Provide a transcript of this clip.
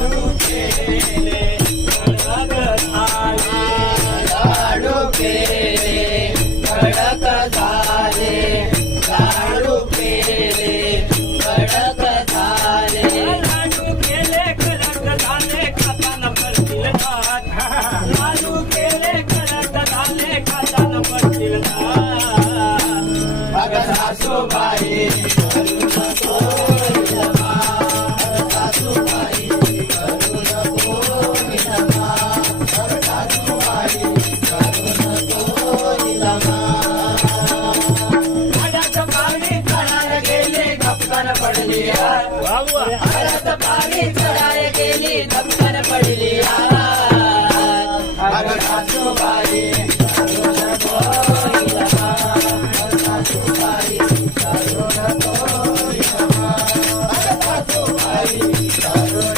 लाडू केले कडक झाले, लाडू केले कडक झाले, लाडू केले कडक झाले खाताना पडतील दात, लाडू केले कडक झाले खाताना पडतील दात. अग सासूबाई करू नको विलंबा, सासूबाई करू नको विलंबा, सासूबाई करू नको विलंबा. हळद पाणी चढायला गेली धपकन पडली, हळद पाणी चढायला गेली धपकन पडली. अग सासूबाई